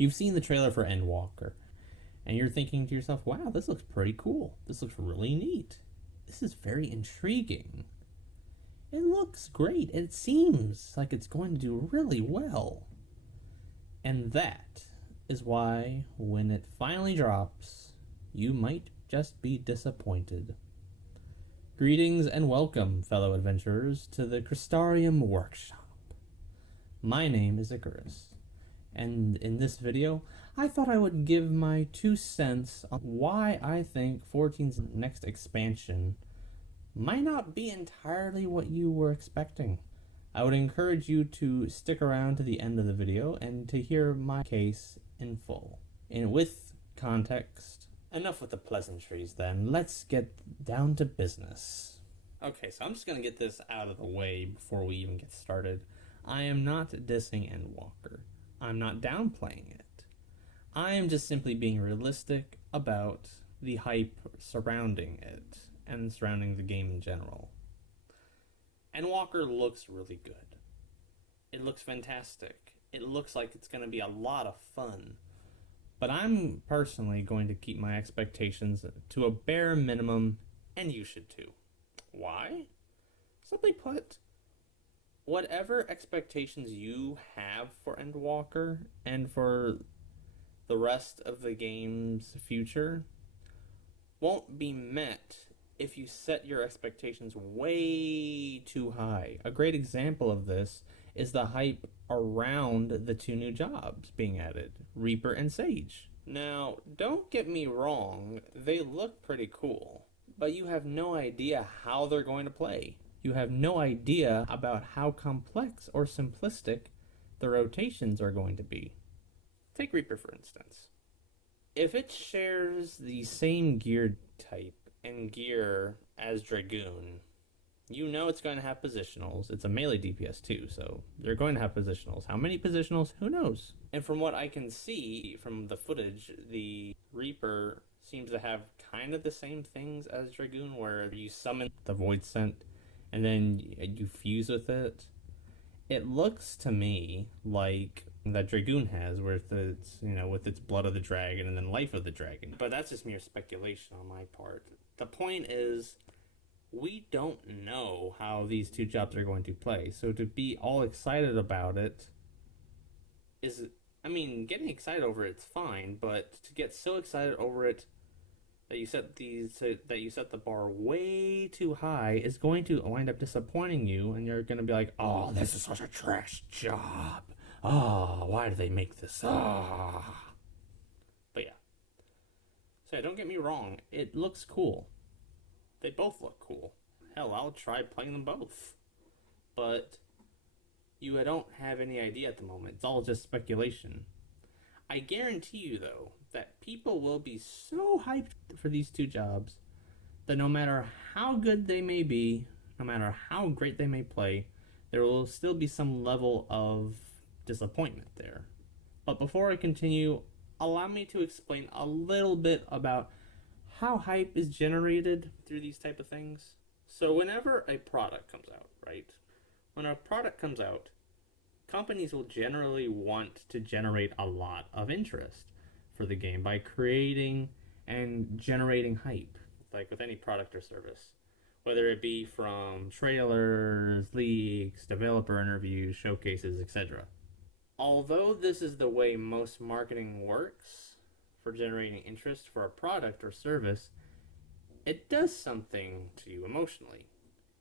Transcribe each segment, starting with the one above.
You've seen the trailer for Endwalker, and you're thinking to yourself, wow, this looks pretty cool. This looks really neat. This is very intriguing. It looks great. It seems like it's going to do really well. And that is why, when it finally drops, you might just be disappointed. Greetings and welcome, fellow adventurers, to the Crystarium workshop. My name is Icarus, and in this video, I thought I would give my 2 cents on why I think 14's next expansion might not be entirely what you were expecting. I would encourage you to stick around to the end of the video and to hear my case in full. And with context, enough with the pleasantries then, let's get down to business. Okay, so I'm just gonna get this out of the way before we even get started. I am not dissing Endwalker. I'm not downplaying it. I am just simply being realistic about the hype surrounding it and surrounding the game in general. Endwalker looks really good. It looks fantastic. It looks like it's going to be a lot of fun. But I'm personally going to keep my expectations to a bare minimum, and you should too. Why? Simply put, whatever expectations you have for Endwalker and for the rest of the game's future won't be met if you set your expectations way too high. A great example of this is the hype around the 2 new jobs being added, Reaper and Sage. Now, don't get me wrong, they look pretty cool, but you have no idea how they're going to play. You have no idea about how complex or simplistic the rotations are going to be. Take Reaper, for instance. If it shares the same gear type and gear as Dragoon, you know it's going to have positionals. It's a melee DPS too, so they're going to have positionals. How many positionals? Who knows? And from what I can see from the footage, the Reaper seems to have kind of the same things as Dragoon, where you summon the Void Scent and then you fuse with it. It looks to me like that Dragoon has, where it's, with its Blood of the Dragon and then Life of the Dragon. But that's just mere speculation on my part. The point is, we don't know how these 2 jobs are going to play. So to be all excited about it is, getting excited over it's fine, but to get so excited over it that you set the bar way too high is going to wind up disappointing you, and you're going to be like, oh, this is such a trash job. Oh, why did they make this? Ah. But yeah. So yeah, don't get me wrong, it looks cool. They both look cool. Hell, I'll try playing them both. But you don't have any idea at the moment. It's all just speculation. I guarantee you, though, that people will be so hyped for these 2 jobs that no matter how good they may be, no matter how great they may play, there will still be some level of disappointment there. But before I continue, allow me to explain a little bit about how hype is generated through these type of things. So whenever a product comes out, right? When a product comes out, companies will generally want to generate a lot of interest for the game by creating and generating hype, like with any product or service, whether it be from trailers, leaks, developer interviews, showcases, etc. Although this is the way most marketing works for generating interest for a product or service, it does something to you emotionally.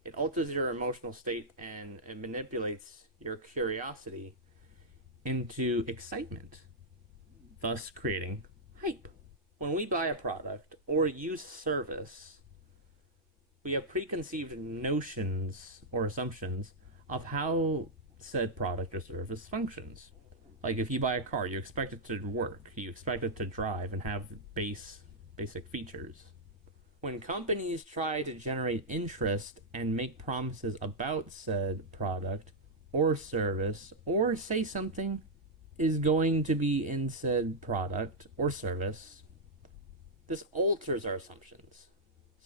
It alters your emotional state and it manipulates your curiosity into excitement, thus creating hype. When we buy a product or use a service, we have preconceived notions or assumptions of how said product or service functions. Like if you buy a car, you expect it to work, you expect it to drive and have basic features. When companies try to generate interest and make promises about said product or service, or say something is going to be in said product or service, this alters our assumptions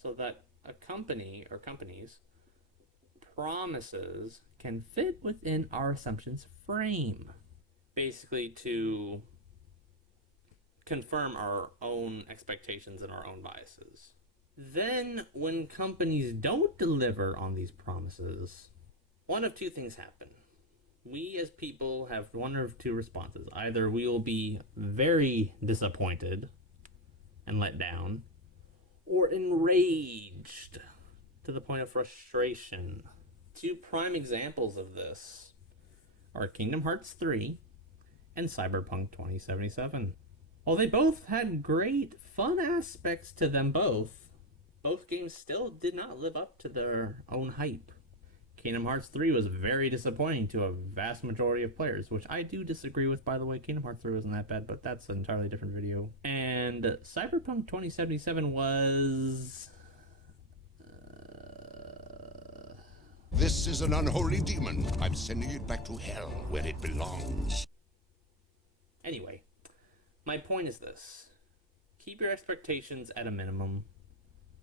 so that a company or companies promises can fit within our assumptions frame. Basically to confirm our own expectations and our own biases. Then, when companies don't deliver on these promises, one of two things happen. We as people have one of two responses. Either we will be very disappointed and let down, or enraged to the point of frustration. Two prime examples of this are Kingdom Hearts 3 and Cyberpunk 2077. While they both had great fun aspects to them both games still did not live up to their own hype. Kingdom Hearts 3 was very disappointing to a vast majority of players, which I do disagree with, by the way. Kingdom Hearts 3 wasn't that bad, but that's an entirely different video. And Cyberpunk 2077 was... This is an unholy demon. I'm sending it back to hell where it belongs. Anyway, my point is this. Keep your expectations at a minimum,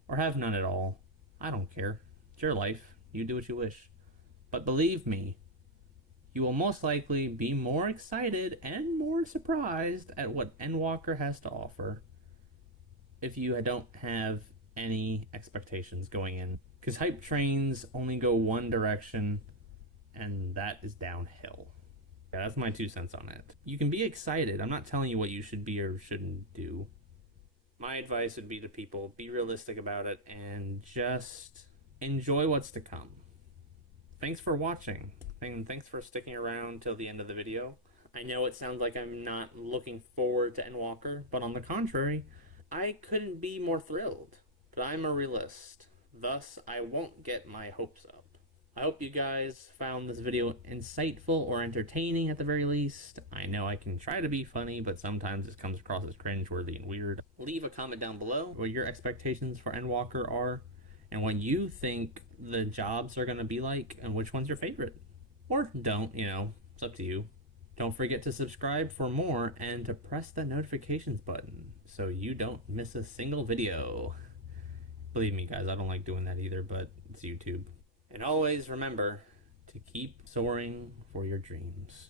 or have none at all. I don't care. It's your life. You do what you wish. But believe me, you will most likely be more excited and more surprised at what Endwalker has to offer if you don't have any expectations going in. Because hype trains only go one direction, and that is downhill. Yeah, that's my 2 cents on it. You can be excited. I'm not telling you what you should be or shouldn't do. My advice would be to people, be realistic about it and just enjoy what's to come. Thanks for watching, and thanks for sticking around till the end of the video. I know it sounds like I'm not looking forward to Endwalker, but on the contrary, I couldn't be more thrilled. But I'm a realist, thus I won't get my hopes up. I hope you guys found this video insightful or entertaining at the very least. I know I can try to be funny, but sometimes this comes across as cringeworthy and weird. Leave a comment down below what your expectations for Endwalker are, and what you think the jobs are going to be like, and which one's your favorite. Or don't, it's up to you. Don't forget to subscribe for more, and to press the notifications button so you don't miss a single video. Believe me guys, I don't like doing that either, but it's YouTube. And always remember to keep soaring for your dreams.